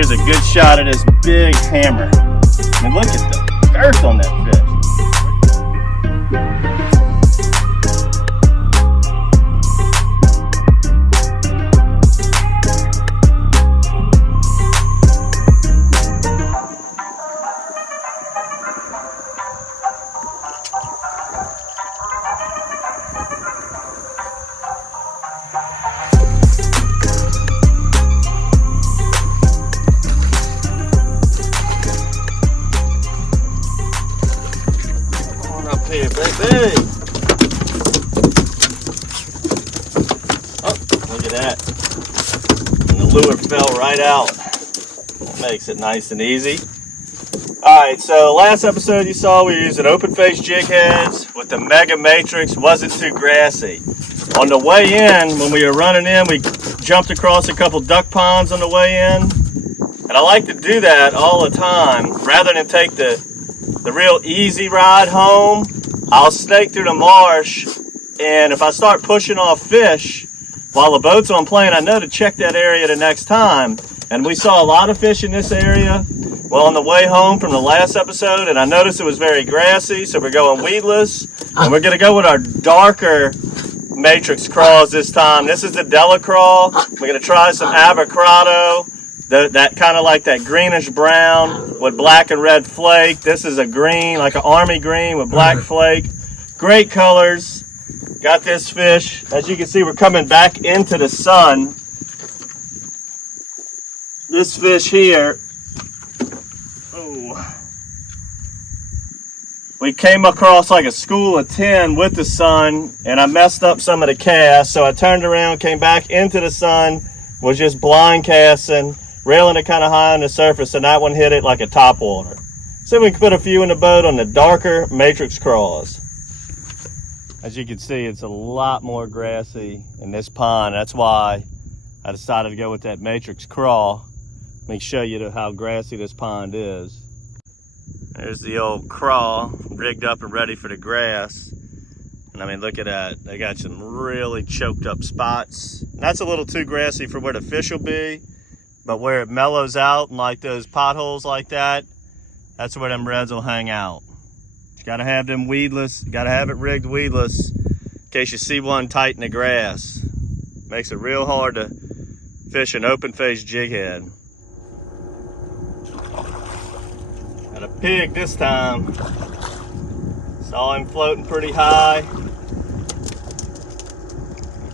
here's a good shot of this big hammer. I mean, look at the girth on that fish. Here, baby. Oh, look at that. And the lure fell right out. Makes it nice and easy. Alright, so last episode you saw we were using open face jig heads with the Mega Matrix. Wasn't too grassy. On the way in, when we were running in, we jumped across a couple duck ponds on the way in. And I like to do that all the time. Rather than take the real easy ride home, I'll snake through the marsh, and if I start pushing off fish while the boat's on plane, I know to check that area the next time. And we saw a lot of fish in this area, well, on the way home from the last episode, and I noticed it was very grassy, so we're going weedless, and we're going to go with our darker Matrix Craws this time. This is the Delacraw. We're going to try some avocado, that kind of like that greenish brown with black and red flake. This is a green, like an army green with black flake. Great colors. Got this fish. As you can see, we're coming back into the sun. This fish here, we came across like a school of 10 with the sun, and I messed up some of the casts, so I turned around, came back into the sun, was just blind casting, railing it kind of high on the surface, and that one hit it like a topwater. So we can put a few in the boat on the darker Matrix Craws. As you can see, it's a lot more grassy in this pond. That's why I decided to go with that Matrix Craw. Let me show you how grassy this pond is. There's the old craw rigged up and ready for the grass. And I mean, look at that. They got some really choked up spots. And that's a little too grassy for where the fish will be. But where it mellows out and like those potholes like that, that's where them reds will hang out. You gotta have them weedless, you gotta have it rigged weedless in case you see one tight in the grass. Makes it real hard to fish an open face jig head. Got a pig this time. Saw him floating pretty high.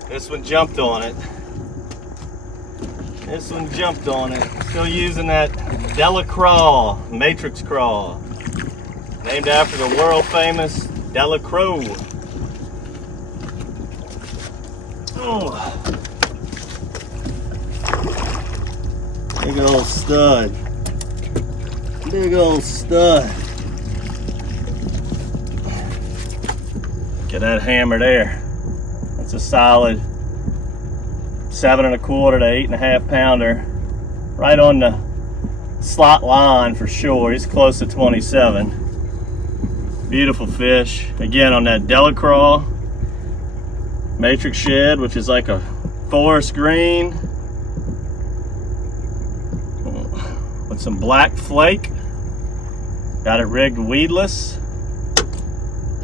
This one jumped on it. This one jumped on it. Still using that Delacraw, Matrix Craw. Named after the world famous Delacroix. Oh. Big old stud. Big old stud. Look at that hammer there. That's a solid 7 1/4 to 8 1/2 pounder, right on the slot line for sure. He's close to 27. Beautiful fish. Again, on that Delacraw Matrix Shad, which is like a forest green with some black flake. Got it rigged weedless.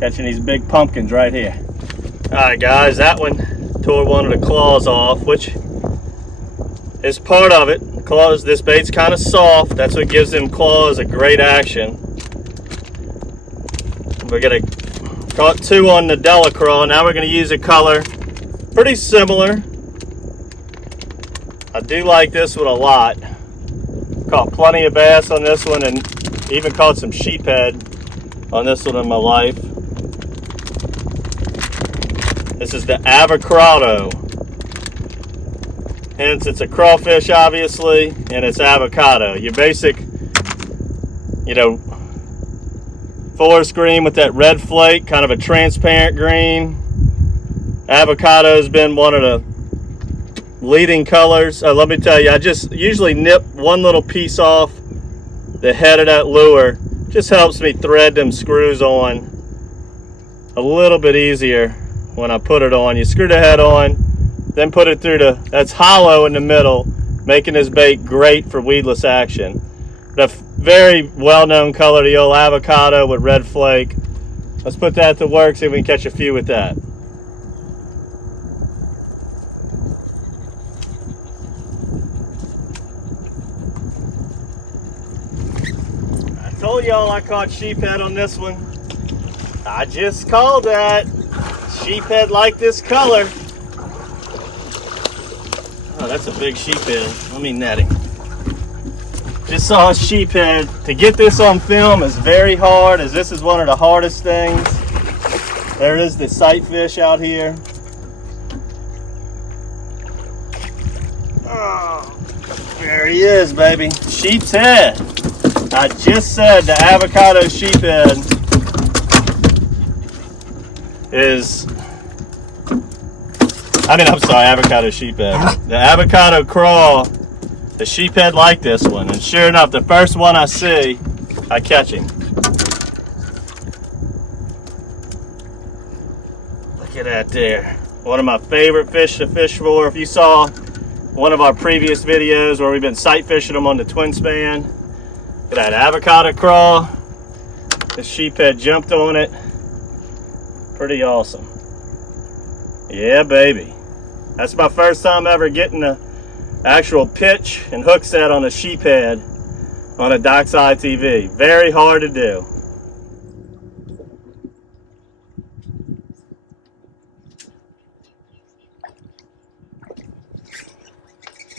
Catching these big pumpkins right here. All right, guys, that one tore one of the claws off, which is part of it. Claws, this bait's kind of soft. That's what gives them claws a great action. We're gonna caught 2 on the Delacraw. Now we're gonna use a color pretty similar. I do like this one a lot. Caught plenty of bass on this one, and even caught some sheephead on this one in my life. This is the avocado. Hence, it's a crawfish, obviously, and it's avocado. Your basic, forest green with that red flake, kind of a transparent green. Avocado has been one of the leading colors. Let me tell you, I just usually nip one little piece off the head of that lure. Just helps me thread them screws on a little bit easier when I put it on. You screw the head on, then put it through that's hollow in the middle. making this bait great for weedless action. The very well-known color, the old avocado with red flake. Let's put that to work, see if we can catch a few with that. I told y'all I caught sheephead on this one. I just called that. Sheephead like this color. Oh, that's a big sheephead. Let me net him. Just saw a sheephead. To get this on film is very hard, as this is one of the hardest things. There is the sight fish out here. Oh, there he is, baby. Sheep's head. I just said the avocado sheephead is, I'm sorry, avocado sheephead. The avocado craw, the sheephead like this one. And sure enough, the first one I see, I catch him. Look at that there. One of my favorite fish to fish for. If you saw one of our previous videos where we've been sight fishing them on the twin span, look at that avocado craw. The sheephead jumped on it. Pretty awesome. Yeah, baby. That's my first time ever getting the actual pitch and hook set on a sheephead on a DockSide TV. Very hard to do.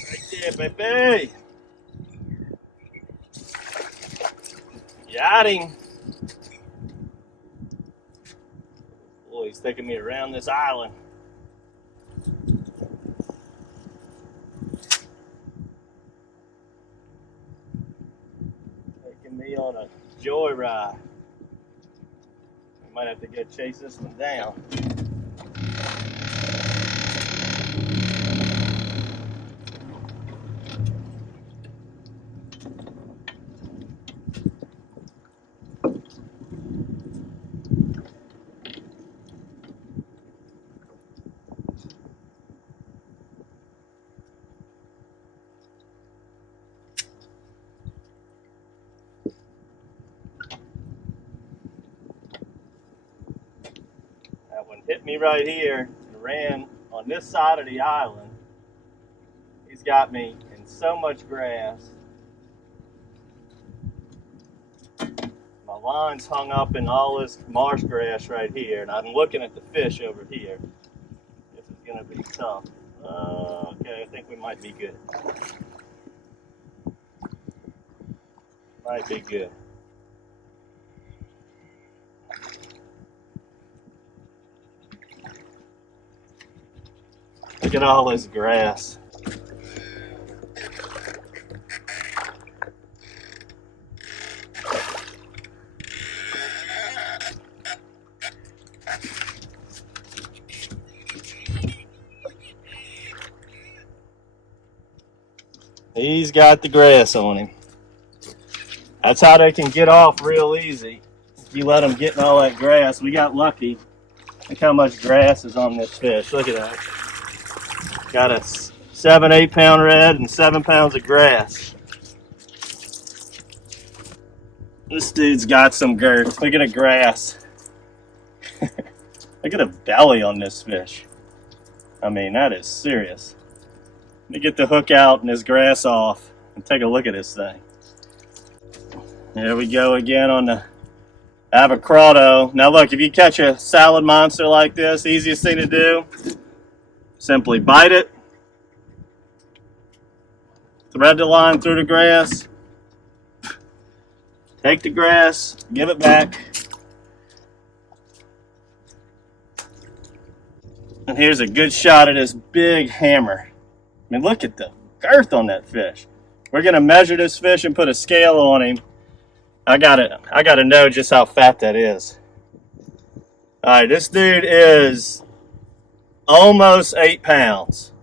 Right there, baby. Got him. Boy, he's taking me around this island. Taking me on a joyride. Might have to go chase this one down. Hit me right here and ran on this side of the island. He's got me in so much grass. My line's hung up in all this marsh grass right here, and I'm looking at the fish over here. This is gonna be tough. Okay, I think we might be good. Might be good. Look at all this grass. He's got the grass on him. That's how they can get off real easy. If you let them get in all that grass. We got lucky. Look how much grass is on this fish. Look at that. Got a 7-8 pound red and 7 pounds of grass. This dude's got some girth. Look at the grass. Look at the belly on this fish. I mean, that is serious. Let me get the hook out and this grass off and take a look at this thing. There we go again on the avocado. Now look, if you catch a salad monster like this, easiest thing to do, simply bite it, thread the line through the grass, take the grass, give it back, and here's a good shot of this big hammer. I mean, look at the girth on that fish. We're gonna measure this fish and put a scale on him. I gotta know just how fat that is. All right, this dude is almost 8 pounds.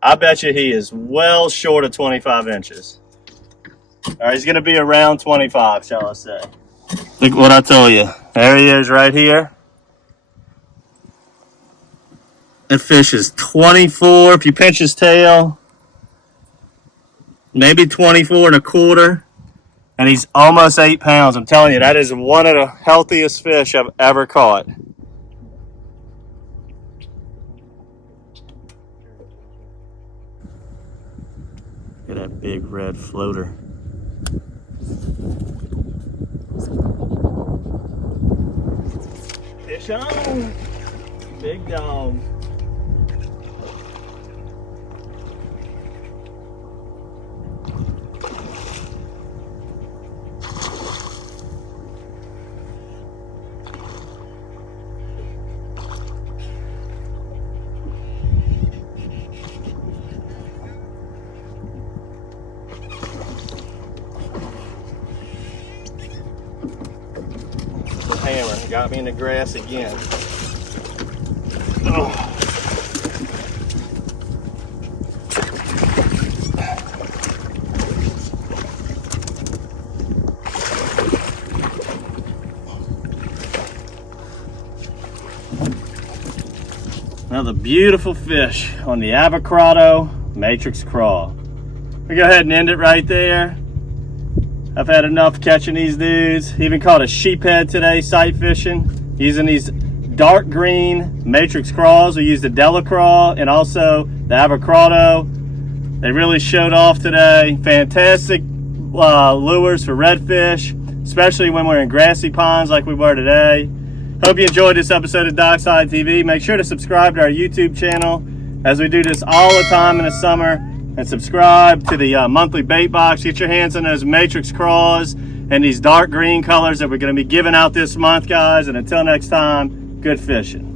I bet you he is well short of 25 inches. All right, he's gonna be around 25, shall I say. Look what I told you. There he is right here. That fish is 24. If you pinch his tail, maybe 24 and a quarter, and he's almost 8 pounds. I'm telling you, that is one of the healthiest fish I've ever caught. Look at that big red floater. Fish on! Big dog. Hammer got me in the grass again. Oh. Another beautiful fish on the avocado matrix craw. We go ahead and end it right there. I've had enough catching these dudes. Even caught a sheephead today, sight fishing, using these dark green matrix craws. We used the Delacraw and also the avocado. They really showed off today. Fantastic lures for redfish, especially when we're in grassy ponds like we were today. Hope you enjoyed this episode of DockSide TV. Make sure to subscribe to our YouTube channel as we do this all the time in the summer. And subscribe to the monthly bait box. Get your hands on those matrix craws and these dark green colors that we're going to be giving out this month, guys. And until next time, good fishing.